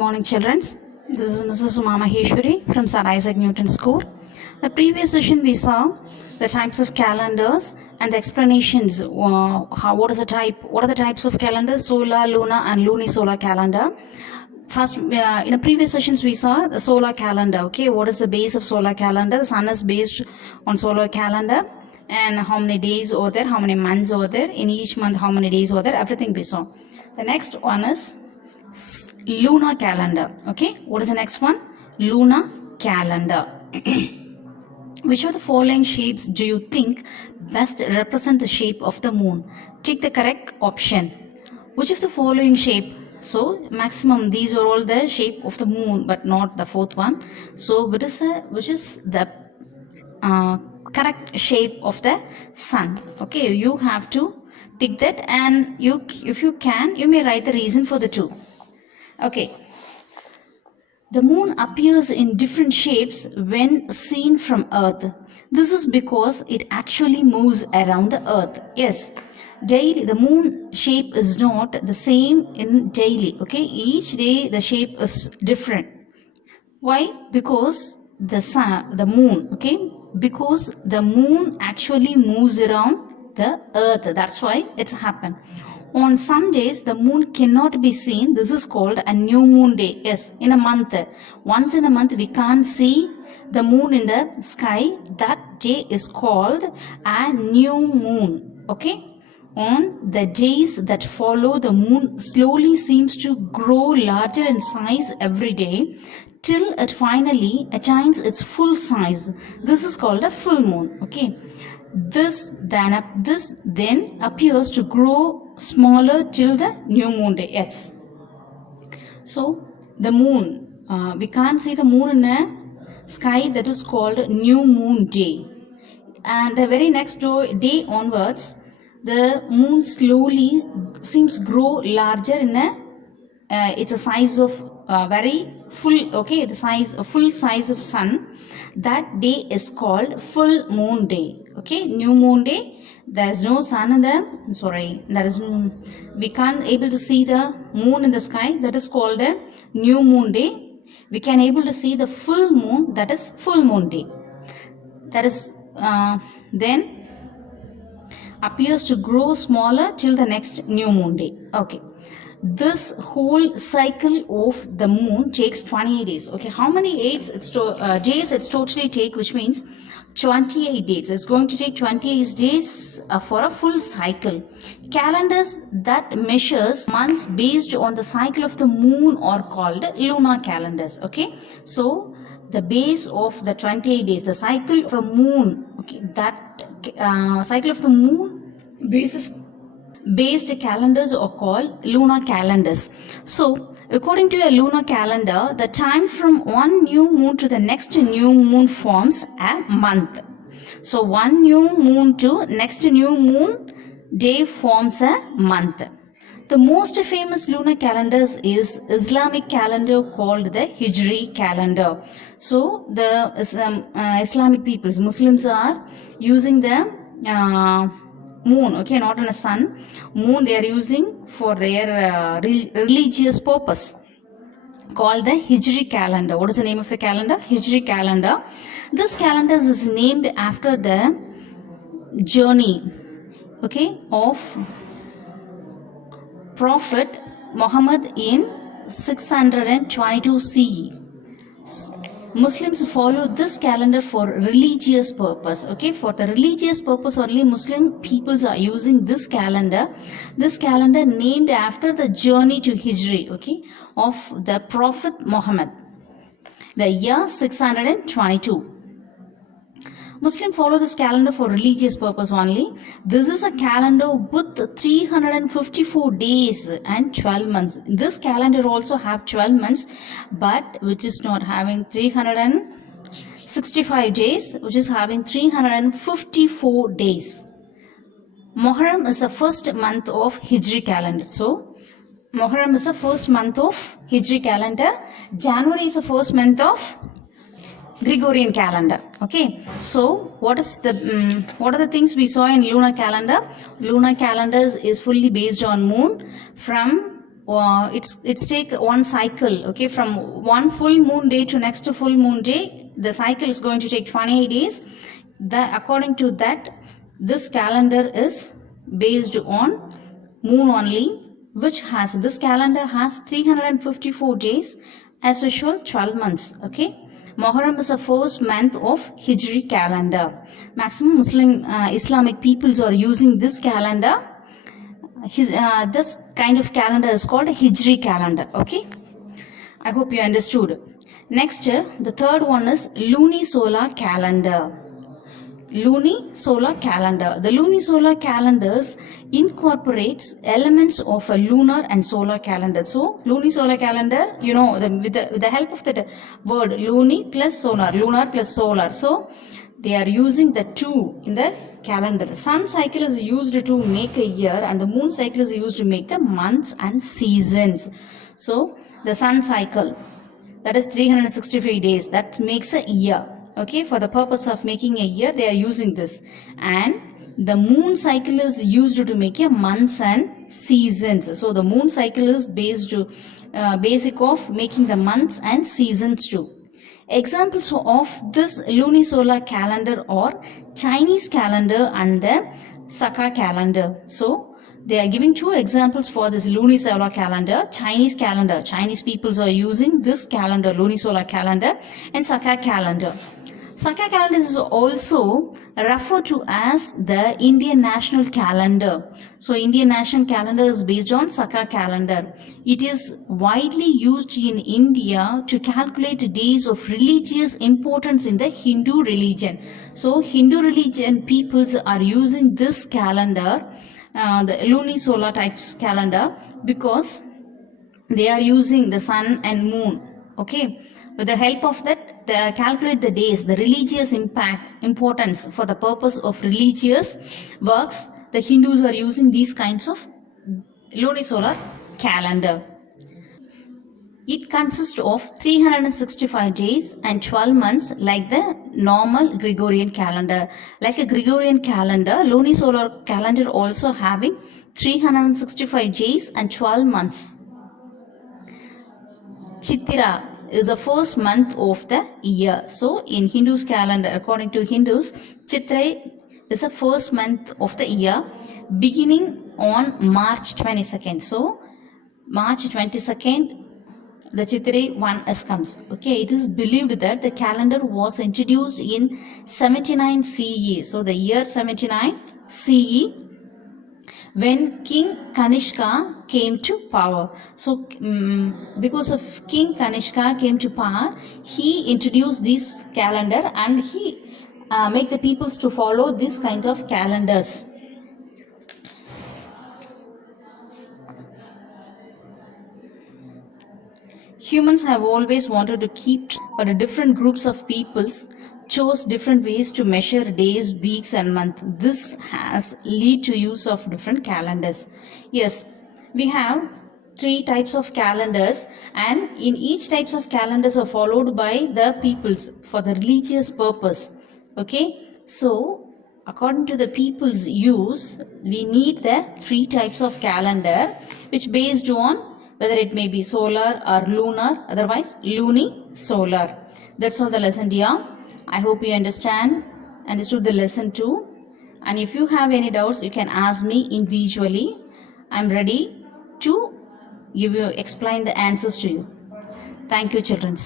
morning, children. This is Mrs. Uma Maheshwari from Sir Isaac Newton School. The previous session we saw the types of calendars and the explanations. What are the types of calendars? Solar, lunar, and lunisolar calendar. First, in the previous sessions we saw the solar calendar. Okay, what is the base of solar calendar? The sun is based on solar calendar, and how many days over there, how many months over there, in each month how many days over there, everything we saw. The next one is lunar calendar. Okay, what is the next one? Lunar calendar. Which of the following shapes do you think best represent the shape of the moon? Take the correct option. Which of the following shape? So maximum these are all the shape of the moon, but not the fourth one. So which is the correct shape of the sun? Okay, you have to tick that, and if you can, you may write the reason for the two. Okay. The moon appears in different shapes when seen from Earth. This is because it actually moves around the Earth. Yes, daily the moon shape is not the same in daily. Okay, each day the shape is different. Why? Because the moon. Okay, because the moon actually moves around the Earth. That's why it's happened. On some days, the moon cannot be seen. This is called a new moon day. Yes, in a month. Once in a month, we can't see the moon in the sky. That day is called a new moon. Okay? On the days that follow, the moon slowly seems to grow larger in size every day till it finally attains its full size. This is called a full moon. Okay? This then appears to grow smaller till the new moon day. Yes. So the moon, we can't see the moon in a sky. That is called new moon day. And the very next day onwards, the moon slowly seems grow larger in it's a size of very full. Okay, full size of sun. That day is called full moon day. Okay, new moon day. There is no sun in we can't able to see the moon in the sky. That is called a new moon day. We can able to see the full moon. That is full moon day. That is then appears to grow smaller till the next new moon day. Okay. This whole cycle of the moon takes 28 days. Okay, how many days it's totally take, which means 28 days. It's going to take 28 days for a full cycle. Calendars that measures months based on the cycle of the moon are called lunar calendars. Okay, so the base of the 28 days, the cycle of a moon. Okay, that cycle of the moon based calendars are called lunar calendars. So according to a lunar calendar, the time from one new moon to the next new moon forms a month. So one new moon to next new moon day forms a month. The most famous lunar calendars is Islamic calendar called the Hijri calendar. So the Islamic peoples, Muslims, are using the moon, okay, not on a sun, moon they are using for their religious purpose, called the Hijri calendar. What is the name of the calendar? Hijri calendar. This calendar is named after the journey, okay, of Prophet Muhammad in 622 CE. Muslims follow this calendar for religious purpose. Okay, for the religious purpose only Muslim peoples are using this calendar. This calendar named after the journey to Hijri, okay, of the Prophet Muhammad, the year 622. Muslims follow this calendar for religious purpose only. This is a calendar with 354 days and 12 months. This calendar also have 12 months, but which is not having 365 days, which is having 354 days. Muharram is the first month of Hijri calendar. So Muharram is the first month of Hijri calendar. January is the first month of Gregorian calendar. Okay, so what are the things we saw in lunar calendar? Lunar calendars is fully based on moon. From it's take one cycle, okay, from one full moon day to next full moon day. The cycle is going to take 28 days. According to that, this calendar is based on moon only, which has this calendar has 354 days, as usual 12 months. Okay, Muharram is the first month of Hijri calendar. Maximum Islamic peoples are using this calendar. This kind of calendar is called Hijri calendar. Okay, I hope you understood. Next, the third one is lunisolar calendar. Lunisolar calendar. The lunisolar calendars incorporates elements of a lunar and solar calendar. So lunisolar calendar, you know, with the help of the word luni plus solar, lunar plus solar. So they are using the two in the calendar. The sun cycle is used to make a year, and the moon cycle is used to make the months and seasons. So the sun cycle, that is 365 days, that makes a year. Okay, for the purpose of making a year, they are using this. And the moon cycle is used to make a months and seasons. So the moon cycle is basic of making the months and seasons too. Examples of this lunisolar calendar are Chinese calendar and the Saka calendar. So they are giving two examples for this lunisolar calendar. Chinese calendar, Chinese peoples are using this calendar, lunisolar calendar, and Saka calendar. Saka calendar is also referred to as the Indian national calendar. So Indian national calendar is based on Saka calendar. It is widely used in India to calculate days of religious importance in the Hindu religion. So Hindu religion peoples are using this calendar, the lunisolar types calendar, because they are using the sun and moon. Okay, with the help of that, they calculate the days, the religious importance for the purpose of religious works. The Hindus are using these kinds of lunisolar calendar. It consists of 365 days and 12 months like the normal Gregorian calendar. Like a Gregorian calendar, lunisolar calendar also having 365 days and 12 months. Chitira is the first month of the year. So in Hindus calendar, according to Hindus, Chitra is the first month of the year beginning on March 22nd. So March 22nd, the Chitra one comes. Okay, it is believed that the calendar was introduced in 79 CE. So the year 79 CE, when King Kanishka came to power. So because of King Kanishka came to power, he introduced this calendar and he make the peoples to follow this kind of calendars. Humans have always wanted to keep, but different groups of peoples chose different ways to measure days, weeks and months. This has led to use of different calendars. Yes, we have 3 types of calendars, and in each types of calendars are followed by the peoples for the religious purpose. Okay, so according to the people's use, we need the 3 types of calendar which based on whether it may be solar or lunar, otherwise luni-solar. That's all the lesson, dear. I hope you understood the lesson too. And if you have any doubts, you can ask me individually. I'm ready to explain the answers to you. Thank you, children.